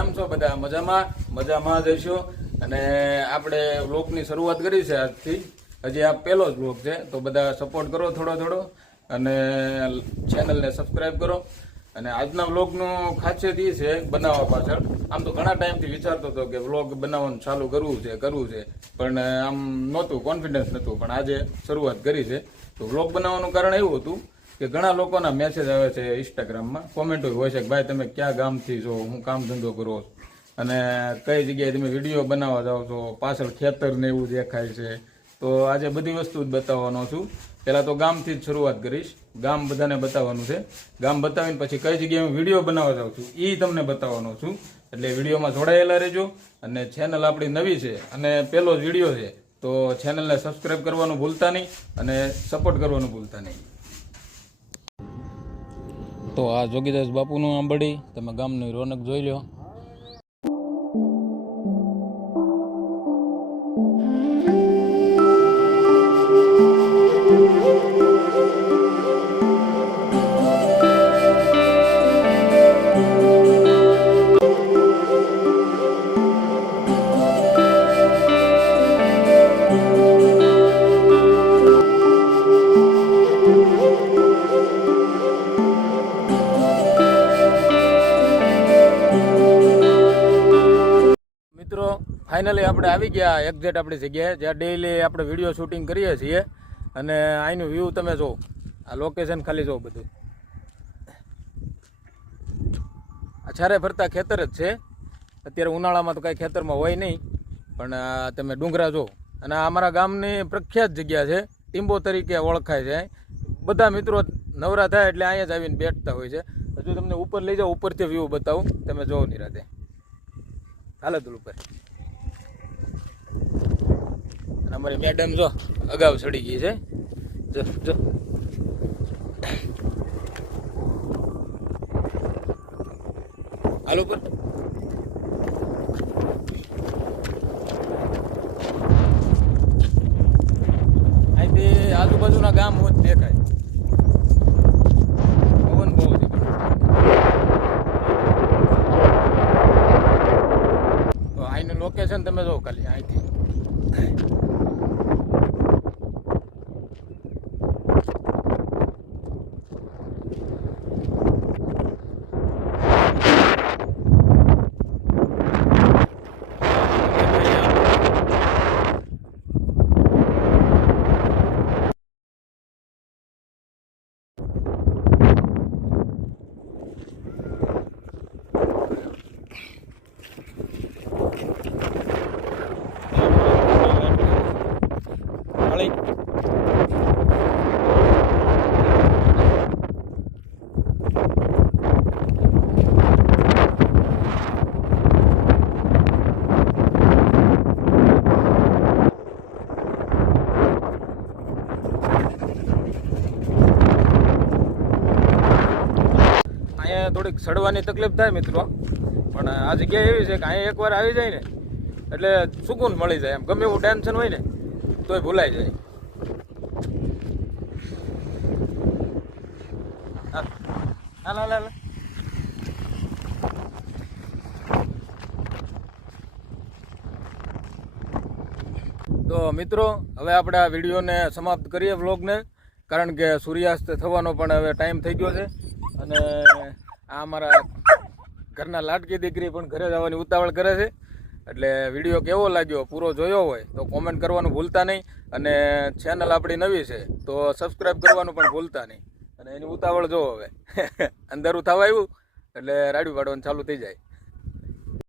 કેમ છો બધા? મજામાં જઈશો અને આપણે વ્લોગની શરૂઆત કરી છે આજથી. હજી આ પહેલો જ વ્લોગ છે, તો બધા સપોર્ટ કરો થોડો અને ચેનલને સબસ્ક્રાઈબ કરો. અને આજના વ્લોગનું ખાસિયત એ છે બનાવવા પાછળ, આમ તો ઘણા ટાઈમથી વિચારતો હતો કે વ્લોગ બનાવવાનું ચાલુ કરવું છે, પણ આમ નહોતું, કોન્ફિડન્સ નહોતું, પણ આજે શરૂઆત કરી છે. તો વ્લોગ બનાવવાનું કારણ એવું હતું કે ઘણા લોકોના મેસેજ આવે છે ઇન્સ્ટાગ્રામમાં, કોમેન્ટો હોય છે કે ભાઈ તમે ક્યાં ગામથી છો, હું કામ ધંધો કરો અને કઈ જગ્યાએ તમે વિડીયો બનાવવા જાઓ છો, પાછળ ખેતર ને એવું દેખાય છે. તો આજે બધી વસ્તુ જ બતાવવાનો છું. પહેલાં તો ગામથી જ શરૂઆત કરીશ, ગામ બધાને બતાવવાનું છે. ગામ બતાવીને પછી કઈ જગ્યાએ હું વિડીયો બનાવવા જાઉં છું એ તમને બતાવવાનો છું. એટલે વિડીયોમાં જોડાયેલા રહેજો. અને ચેનલ આપણી નવી છે અને પહેલો જ વિડીયો છે, તો ચેનલને સબસ્ક્રાઈબ કરવાનું ભૂલતા નહીં અને સપોર્ટ કરવાનું ભૂલતા નહીં. તો આ જોગીદાસ બાપુનું આંબડી, તમે ગામની રોનક જોઈ લો. મિત્રો ફાઇનલી આપણે આવી ગયા એક્ઝેક્ટ આપણી જગ્યાએ જ્યાં ડેઈલી આપણે વિડીયો શૂટિંગ કરીએ છીએ. અને અહીંનું વ્યૂ તમે જો, આ લોકેશન ખાલી જો, બધું આ ચારે ફરતા ખેતર જ છે. અત્યારે ઉનાળામાં તો કાંઈ ખેતરમાં હોય નહીં, પણ તમે ડુંગરા જો. અને આ અમારા ગામની પ્રખ્યાત જગ્યા છે, ટીંબો તરીકે ઓળખાય છે. બધા મિત્રો નવરા થાય એટલે અહીંયા જ આવીને બેઠતા હોય છે. હજુ તમને ઉપર લઈ જાઓ, ઉપરથી વ્યૂ બતાવું, તમે જોવો નિરાતે. હાલો દુલ ઉપર. અને અમારી મેડમ જો અગાઉ ચડી ગઈ છે. જો હાલો ઉપર. અહીંથી આજુબાજુના ગામ જ દેખાય. પવન બહુ છે. તો અહીંનું લોકેશન તમે જો ખાલી અહીંથી. થોડીક ચડવાની તકલીફ થાય મિત્રો, પણ આ જગ્યા એવી છે કે અહીંયા એકવાર આવી જાય ને એટલે સુકૂન મળી જાય. એમ ગમે એવું ટેન્શન હોય ને તોય ભૂલાઈ જાય. હાલ. તો મિત્રો હવે આપણે આ વિડીયોને સમાપ્ત કરીએ વ્લોગને, કારણ કે સૂર્યાસ્ત થવાનો પણ હવે ટાઈમ થઈ ગયો છે. અને આ અમારા ઘરના લાડકી દીકરી પણ ઘરે જવાની ઉતાવળ કરે છે. એટલે વિડીયો કેવો લાગ્યો, પૂરો જોયો હોય તો કોમેન્ટ કરવાનું ભૂલતા નહીં. અને ચેનલ આપણી નવી છે તો સબસ્ક્રાઈબ કરવાનું પણ ભૂલતા નહીં. અને એની ઉતાવળ જો હવે અંધારું થવા આવ્યું એટલે રાડ્યું પાડવાનું ચાલુ થઈ જાય.